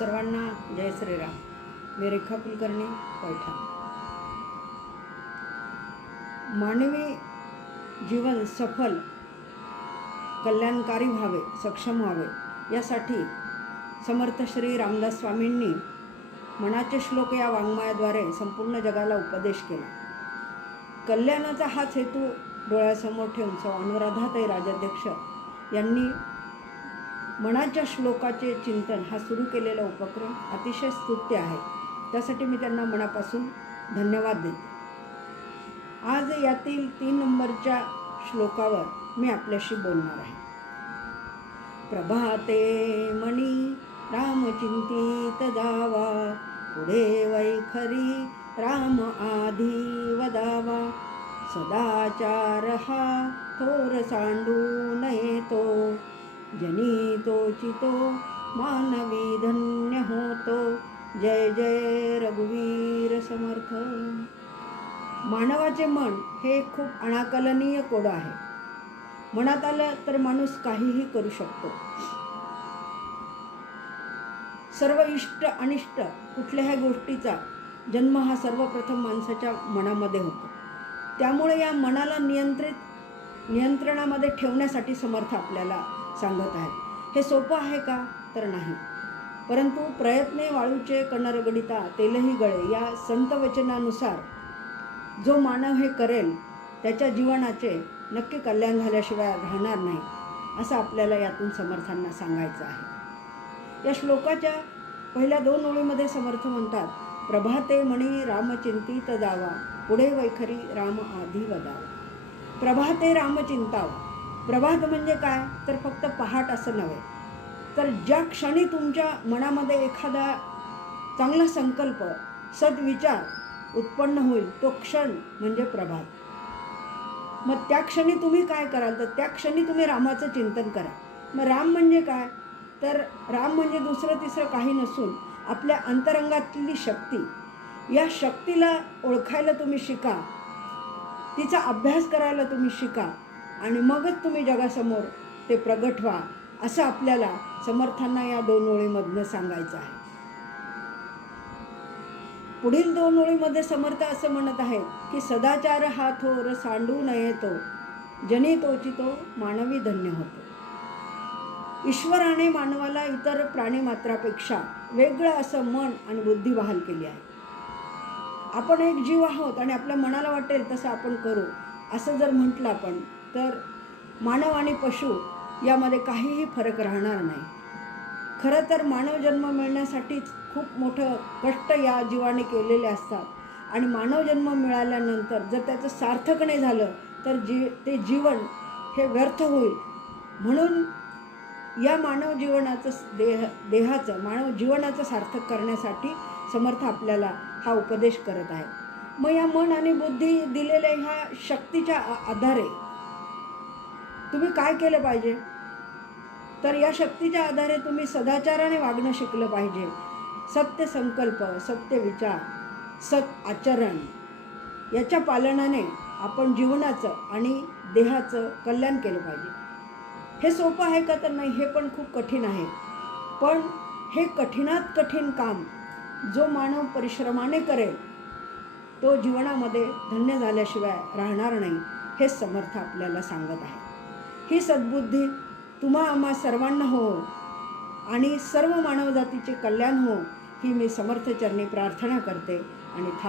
सर्वांना जय श्रीराम. मी रेखा कुलकर्णी पैठा मानवी जीवन सफल कल्याणकारी व्हावे सक्षम व्हावे यासाठी समर्थ श्री रामदास स्वामींनी मनाचे श्लोक या वाङ्मयाद्वारे संपूर्ण जगाला उपदेश केला. कल्याणाचा हाच हेतू डोळ्यासमोर ठेवून सौ अनुराधाताई राजाध्यक्ष यांनी मनाच्या श्लोकाचे चिंतन हा सुरू केलेला उपक्रम अतिशय स्तुत्य आहे. त्यासाठी मी त्यांना मनापासून धन्यवाद देते. आज यातील तीन नंबरच्या श्लोकावर मी आपल्याशी बोलणार आहे. प्रभाते मणी रामचिंतित जावा पुढे वैखरी राम आधी वदावा सदाचार हा थोर सांडू नये तो जनी तोचितो मानवी धन्य होतो। जय जय रघुवीर समर्थ। मानवाचे मन हे खूप अनाकलनीय कोड आहे। मनात आलं तर माणूस काहीही करू शकतो। सर्व इष्ट अनिष्ट कुठल्याही गोष्टीचा जन्म हा सर्वप्रथम माणसाच्या मनामध्ये होतो। त्यामुळे या मनाला नियंत्रित नियंत्रणामध्ये ठेवण्यासाठी समर्थ आपल्याला सांगत आहेत. हे सोपं आहे का? तर नाही. परंतु प्रयत्ने वाळूचे कणरगडिता तेलही गळे या संत वचनानुसार जो मानव हे करेल त्याच्या जीवनाचे नक्की कल्याण झाल्याशिवाय राहणार नाही असं आपल्याला यातून समर्थांना सांगायचं आहे. या श्लोकाच्या पहिल्या दोन ओळीमध्ये समर्थ म्हणतात प्रभाते मणी रामचिंतित जावा पुढे वैखरी राम आधी वदावा. प्रभाते रामचिंतावा प्रभात म्हणजे काय? तर फक्त पहाट असं नव्हे. तर ज्या क्षणी तुमच्या मनामध्ये एखादा चांगला संकल्प सद्विचार उत्पन्न होईल तो क्षण म्हणजे प्रभात मग त्या क्षणी तुम्ही काय कराल? तर त्या क्षणी तुम्ही रामाचं चिंतन करा. मग राम म्हणजे काय? तर राम म्हणजे दुसरं तिसरं काही नसून आपल्या अंतरंगातली शक्ती. या शक्तीला ओळखायला तुम्ही शिका. तिचा अभ्यास करायला तुम्ही शिका. आणि मगच तुम्ही जगासमोर ते प्रगट व्हा असं आपल्याला समर्थांना या दोन ओळीमधनं सांगायचं आहे. पुढील दोन ओळीमध्ये समर्थ असं म्हणत आहे की सदाचार हा थोर सांडू नये तो जनी तोची तो मानवी धन्य होतो. ईश्वराने मानवाला इतर प्राणीमात्रापेक्षा वेगळं असं मन आणि बुद्धी बहाल केली आहे. आपण एक जीव आहोत आणि आपल्या मनाला वाटेल तसं आपण करू असं जर म्हटलं आपण तर मानव आणि पशु यामध्ये काहीही फरक राहणार नाही. खरं तर मानव जन्म मिळण्यासाठीच खूप मोठं कष्ट या जीवाने केलेले असतात. आणि मानव जन्म मिळाल्यानंतर जर त्याचं सार्थक नाही झालं तर जी ते जीवन हे व्यर्थ होईल. म्हणून या मानव जीवनाचं देह देहाचं मानव जीवनाचं सार्थक करण्यासाठी समर्थ आपल्याला हा उपदेश करत आहे. मग या मन आणि बुद्धी दिलेल्या ह्या शक्तीच्या आधारे तुम्ही काय केलं पाहिजे? तर या शक्तीच्या आधारे तुम्ही सदाचाराने वागणं शिकलं पाहिजे. सत्य संकल्प सत्य विचार सत आचरण याच्या पालनाने आपण जीवनाचं आणि देहाचं कल्याण केलं पाहिजे. हे सोपं आहे का तर नाही हे पण खूप कठीण आहे. पण हे कठीणात कठीण काम जो मानव परिश्रमाने करेल तो जीवनामध्ये धन्य झाल्याशिवाय राहणार नाही हे समर्थ आपल्याला सांगत आहे. ही सद्बुद्धी तुम्हा आम्हा सर्वांना हो आणि सर्व मानवजातीचे कल्याण हो ही मी समर्थचरणी प्रार्थना करते आणि